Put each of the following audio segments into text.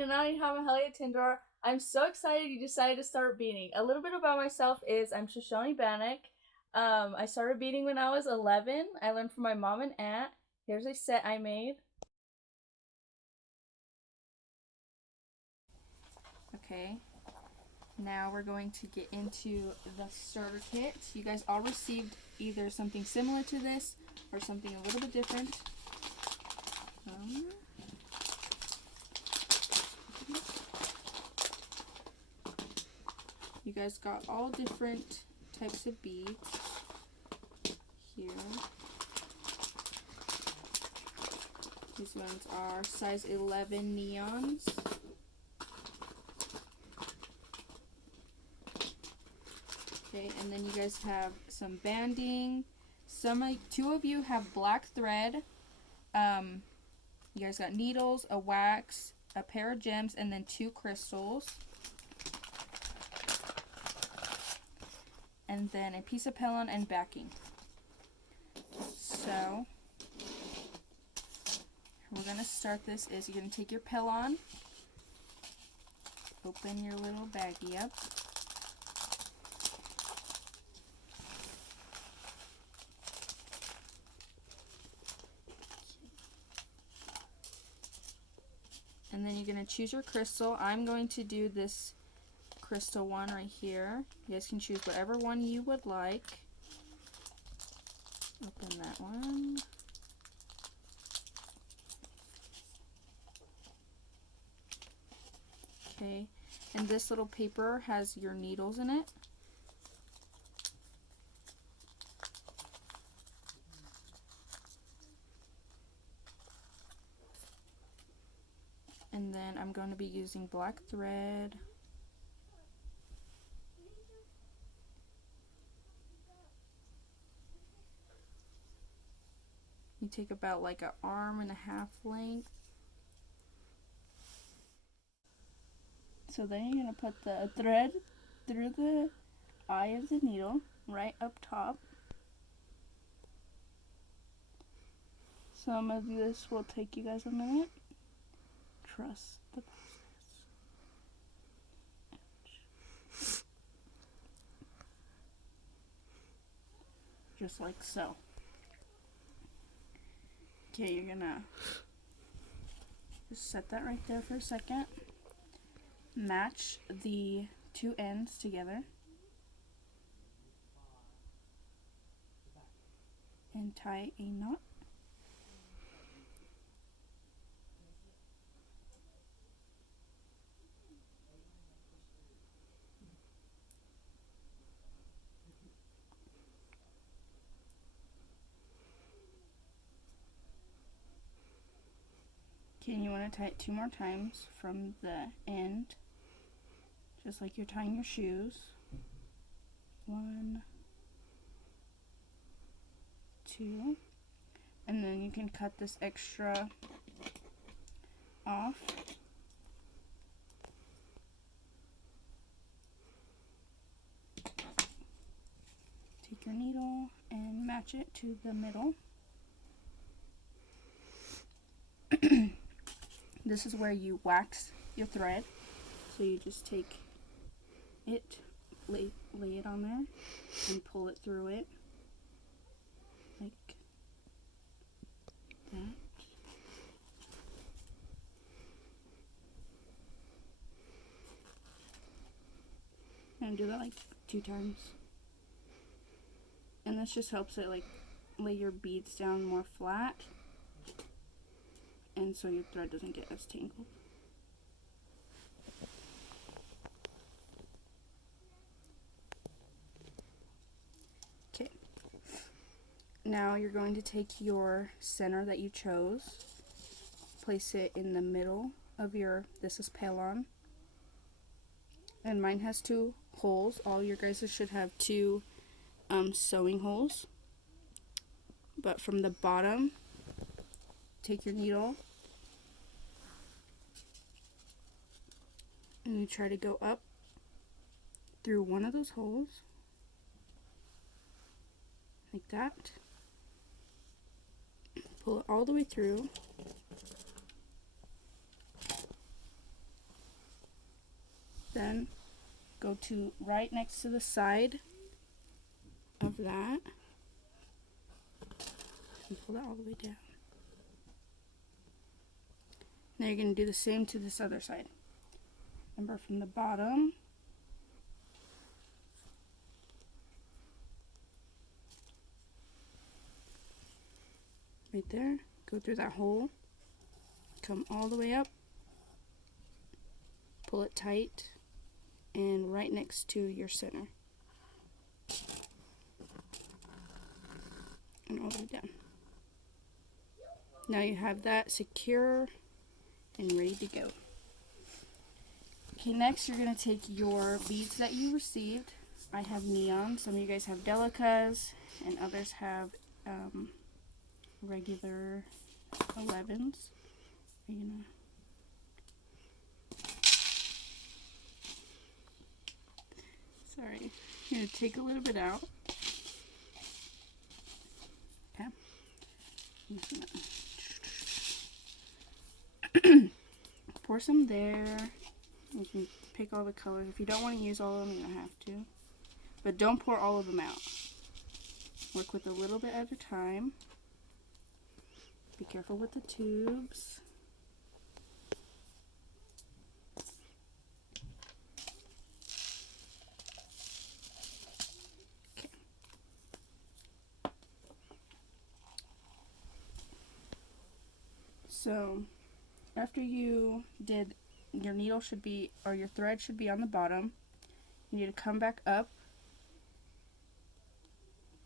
and now you have a Helliot tin drawer. I'm so excited you decided to start beading. A little bit about myself is I'm Shoshone Bannock. I started beading when I was 11. I learned from my mom and aunt. Here's a set I made. Okay, now we're going to get into the starter kit. You guys all received either something similar to this or something a little bit different. You guys got all different types of beads here. These ones are size 11 neons. Okay, and then you guys have some banding. Two of you have black thread. You guys got needles, a wax, a pair of gems, and then 2 crystals. And then a piece of pellon and backing. So, we're going to start this is you're going to take your pellon, open your little baggie up. And then you're going to choose your crystal. I'm going to do this crystal one right here. You guys can choose whatever one you would like. Open that one. Okay, and this little paper has your needles in it. And then I'm going to be using black thread. You take about like an arm and a half length. So then you're going to put the thread through the eye of the needle right up top. Some of this will take you guys a minute. Trust the process. Just like so. Okay, you're gonna just set that right there for a second. Match the 2 ends together. And tie a knot. Okay, and you want to tie it 2 more times from the end, just like you're tying your shoes. 1, 2, and then you can cut this extra off. Take your needle and match it to the middle. This is where you wax your thread. So you just take it, lay it on there, and pull it through it like that. And do that like 2 times. And this just helps it like lay your beads down more flat, and so your thread doesn't get as tangled. Okay. Now you're going to take your center that you chose, place it in the middle of your, this is pellon, and mine has 2 holes. All your guys should have 2 sewing holes. But from the bottom, take your needle and you try to go up through one of those holes, like that. Pull it all the way through. Then go to right next to the side of that and pull that all the way down. Now you're going to do the same to this other side. Remember, from the bottom, right there, go through that hole, come all the way up, pull it tight, and right next to your center. And all the way down. Now you have that secure and ready to go. Okay, next you're going to take your beads that you received. I have neon, some of you guys have delicas, and others have regular 11s. Sorry, I'm going to take a little bit out. Okay. Pour some there. You can pick all the colors. If you don't want to use all of them, you don't have to. But don't pour all of them out. Work with a little bit at a time. Be careful with the tubes. Okay. So, after you did, your needle should be, or your thread should be on the bottom. You need to come back up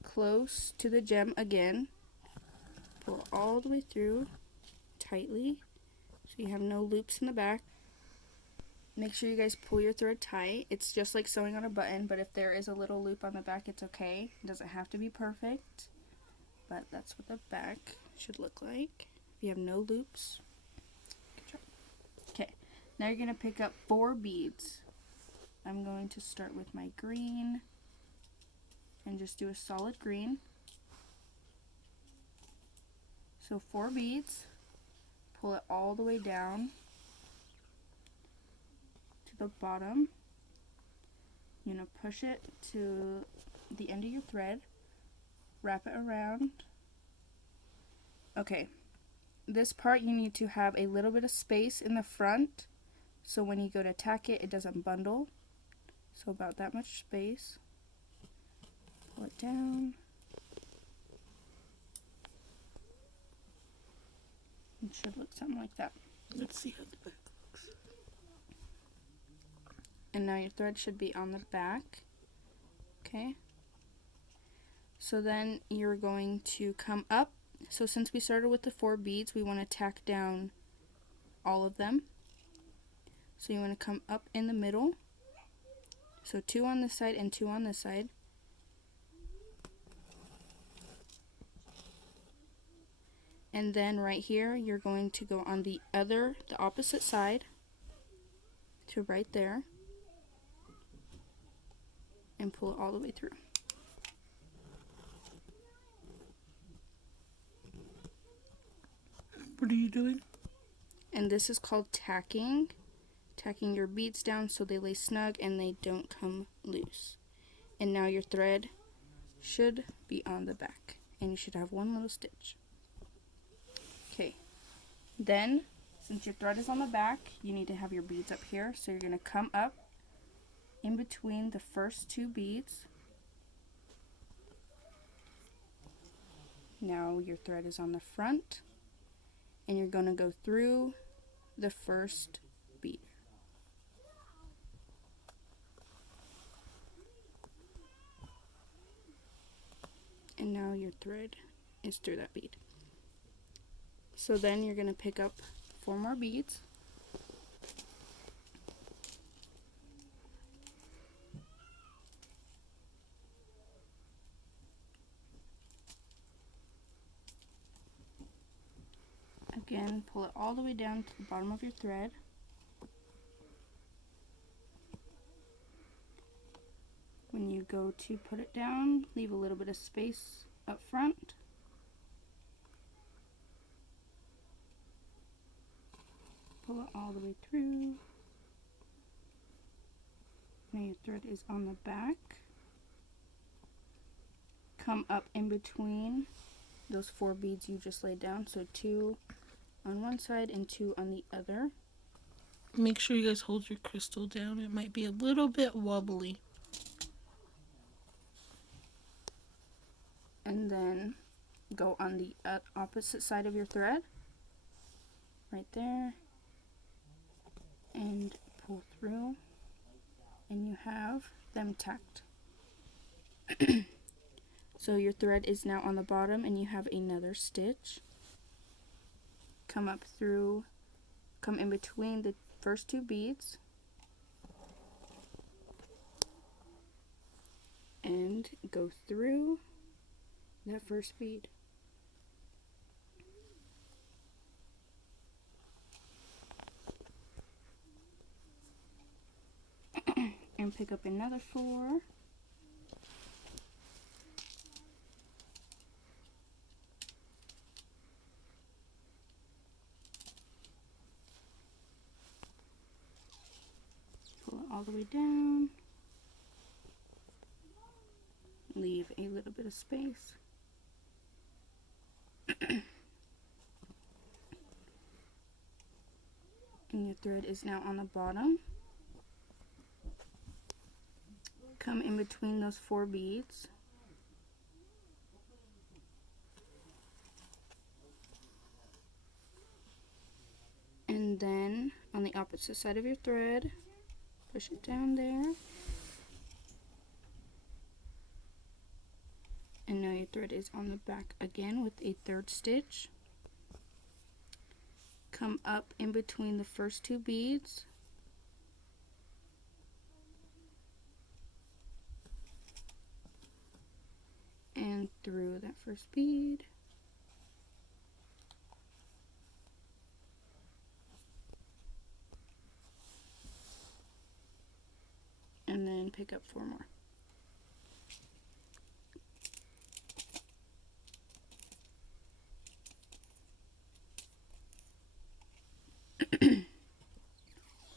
close to the gem again. Pull all the way through tightly so you have no loops in the back. Make sure you guys pull your thread tight. It's just like sewing on a button, but if there is a little loop on the back, it's okay. It doesn't have to be perfect, but that's what the back should look like if you have no loops. Good job. Okay, now you're going to pick up 4 beads. I'm going to start with my green and just do a solid green. So 4 beads, pull it all the way down to the bottom. You're going to push it to the end of your thread, wrap it around. Okay, this part you need to have a little bit of space in the front so when you go to tack it, it doesn't bundle. So about that much space. Pull it down. It should look something like that. Let's see how the back looks. And now your thread should be on the back. Okay. So then you're going to come up. So since we started with the 4 beads, we want to tack down all of them. So you want to come up in the middle. So 2 on this side and 2 on this side. And then right here, you're going to go on the opposite side to right there and pull it all the way through. What are you doing? And this is called tacking. Tacking your beads down so they lay snug and they don't come loose. And now your thread should be on the back. And you should have one little stitch. Okay. Then, since your thread is on the back, you need to have your beads up here. So you're going to come up in between the first 2 beads. Now your thread is on the front. And you're going to go through the first bead. And now your thread is through that bead. So then you're going to pick up 4 more beads. Again, pull it all the way down to the bottom of your thread. When you go to put it down, leave a little bit of space up front. Pull it all the way through. Now your thread is on the back. Come up in between those 4 beads you just laid down, so 2 on one side and 2 on the other. Make sure you guys hold your crystal down. It might be a little bit wobbly. And then go on the opposite side of your thread, right there, and pull through, and you have them tacked. So your thread is now on the bottom and you have another stitch. Come up through, come in between the first 2 beads and go through that first bead. And pick up another 4. Pull it all the way down. Leave a little bit of space. And your thread is now on the bottom. Come in between those 4 beads. And then on the opposite side of your thread, push it down there. And now your thread is on the back again with a 3rd stitch. Come up in between the first 2 beads. And through that first bead. And then pick up 4 more.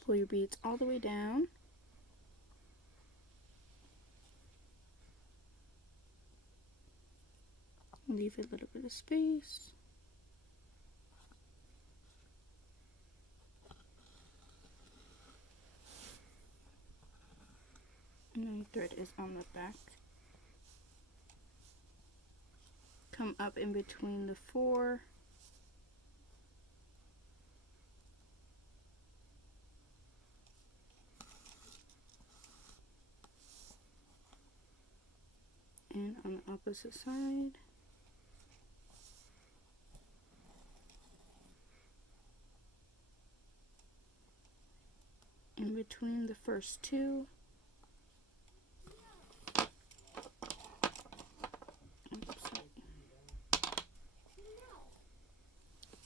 Pull your beads all the way down. Leave a little bit of space. And now your thread is on the back. Come up in between the 4. And on the opposite side. In between the first 2.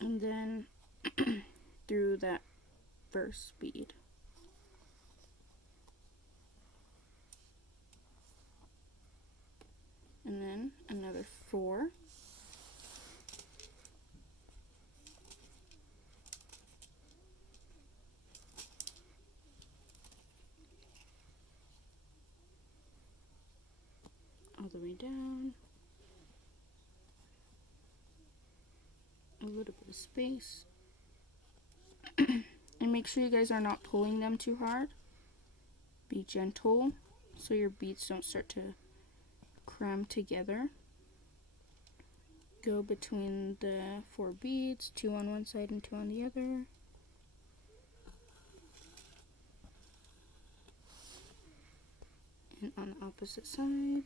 And then through that first bead. And then another 4. All the way down. A little bit of space. And make sure you guys are not pulling them too hard. Be gentle so your beads don't start to cram together. Go between the 4 beads, 2 on one side and 2 on the other. And on the opposite side.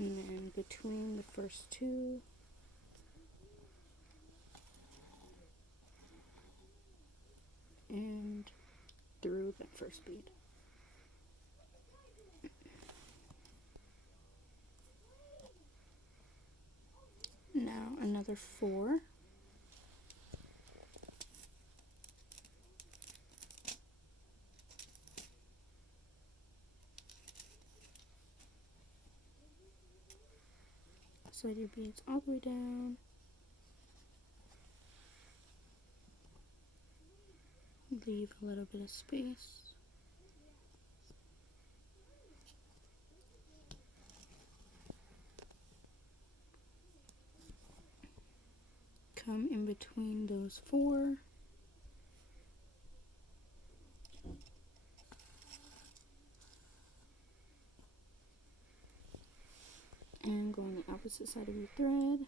And then between the first 2. And through that first bead. Now another 4. slide your beads all the way down. Leave a little bit of space. Come in between those 4. And go on the opposite side of your thread.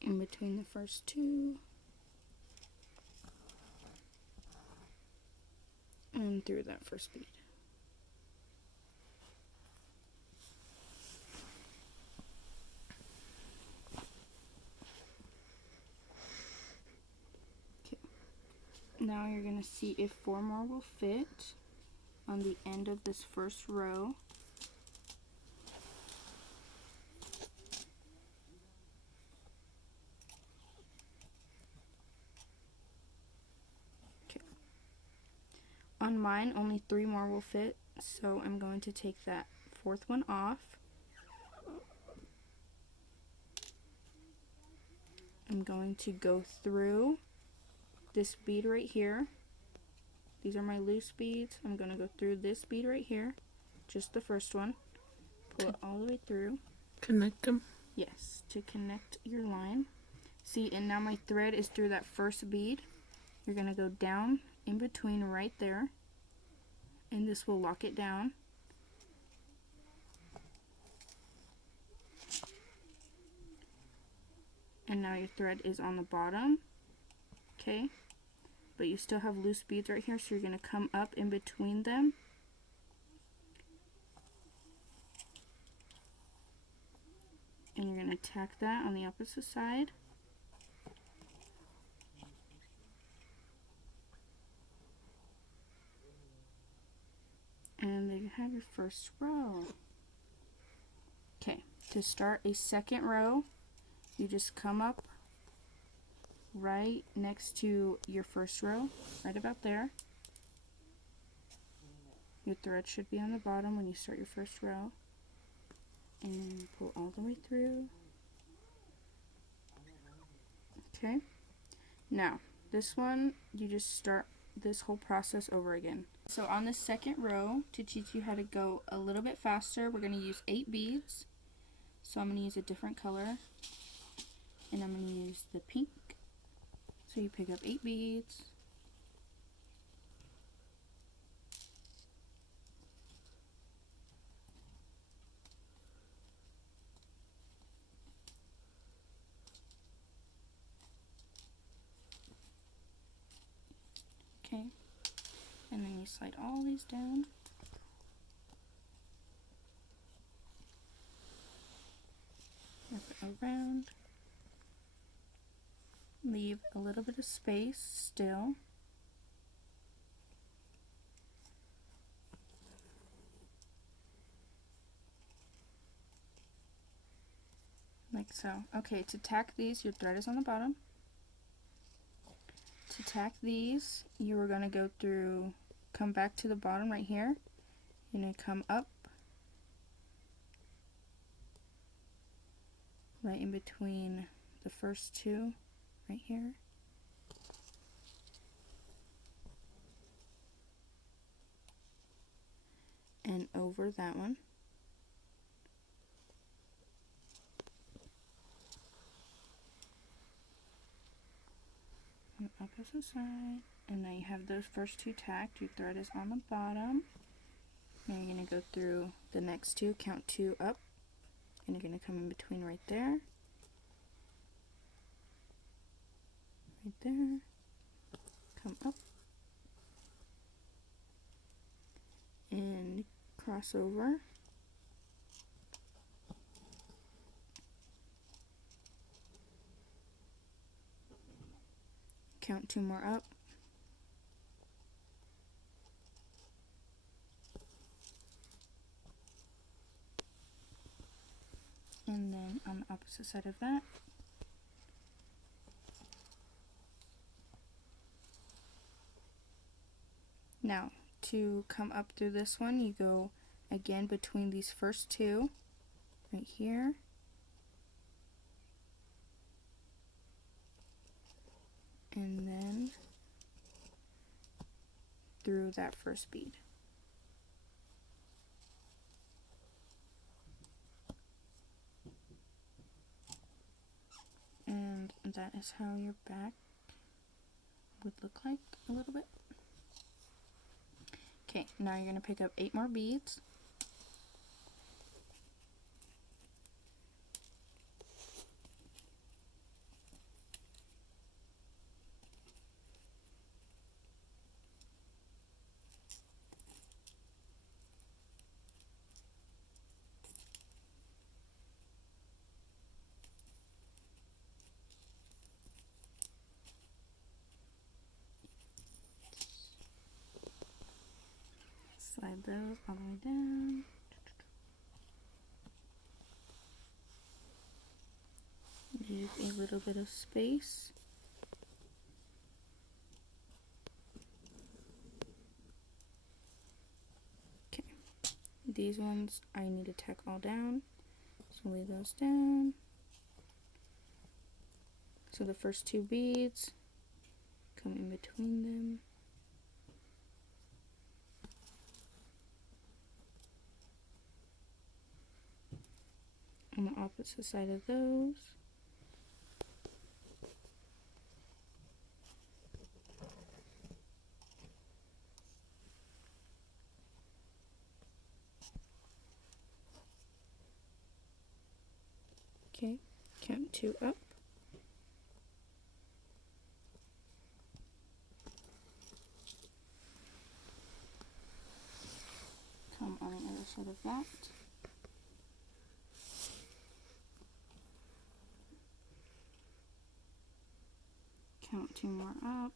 In between the first 2. And through that first bead. Okay. Now you're going to see if 4 more will fit on the end of this first row. On mine, only 3 more will fit, so I'm going to take that 4th one off. I'm going to go through this bead right here. These are my loose beads. I'm going to go through this bead right here, just the first one. Pull it all the way through. Connect them? Yes, to connect your line. See, and now my thread is through that first bead. You're going to go down in between right there, and this will lock it down. And now your thread is on the bottom, okay? But you still have loose beads right here, so you're going to come up in between them. And you're going to tack that on the opposite side. And there you have your first row. Okay, to start a second row, you just come up right next to your first row, right about there. Your thread should be on the bottom when you start your first row. And pull all the way through. Okay, now this one, you just start this whole process over again. So on the second row, to teach you how to go a little bit faster, we're going to use 8 beads. So I'm going to use a different color, and I'm going to use the pink. So you pick up 8 beads. Okay, and then you slide all these down. Wrap it around. Leave a little bit of space still. Like so. Okay, to tack these, your thread is on the bottom. To tack these, you are going to go through, come back to the bottom right here. You're going to come up right in between the first 2 right here. And over that one. On the opposite side. And now you have those first 2 tacked. Your thread is on the bottom. Now you're going to go through the next 2, count 2 up. And you're going to come in between right there. Right there. Come up. And cross over. Count 2 more up. And then on the opposite side of that, now to come up through this one, you go again between these first two, right here, and then through that first bead. And that is how your back would look like a little bit. Okay, now you're going to pick up 8 more beads. Slide those all the way down. Leave a little bit of space. Okay, these ones I need to tack all down, so lay those down. So the first 2 beads come in between them. On the opposite side of those. Okay, count 2 up. Come on the other side of that. Count 2 more up.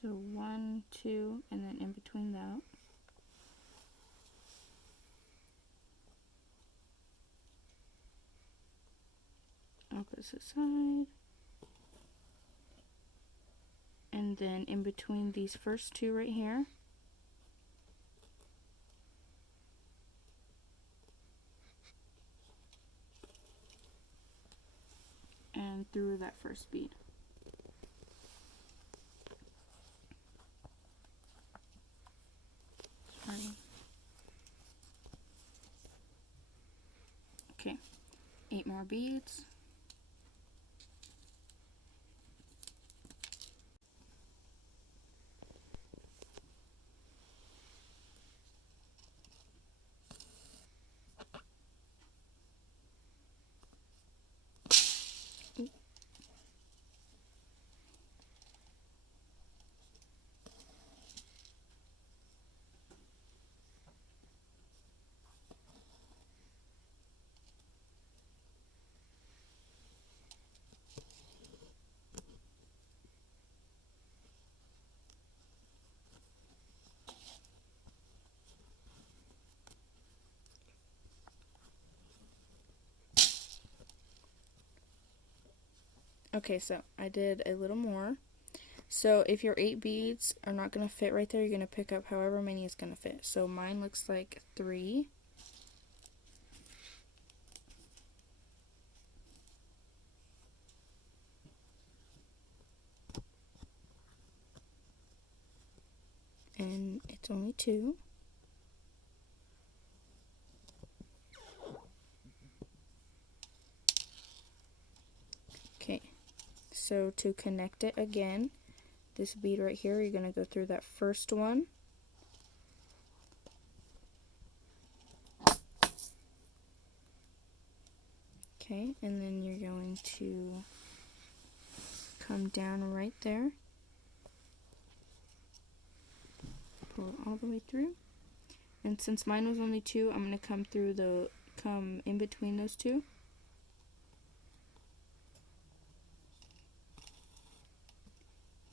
So 1, 2, and then in between that. Opposite side. And then in between these first 2 right here. And through that first bead. Sorry. Okay, 8 more beads. Okay, so I did a little more. So if your 8 beads are not going to fit right there, you're going to pick up however many is going to fit. So mine looks like 3. And it's only 2. Okay, so to connect it again, this bead right here, you're going to go through that first one. Okay, and then you're going to come down right there. Pull it all the way through. And since mine was only 2, I'm going to come in between those 2.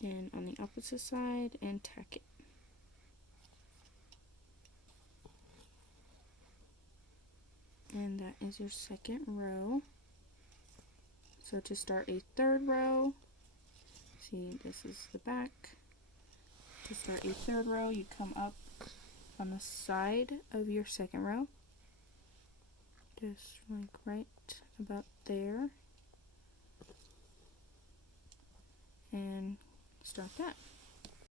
And on the opposite side and tack it. And that is your second row. So to start a third row, so See, this is the back. To start your third row, you come up on the side of your second row, just like right about there, and start that.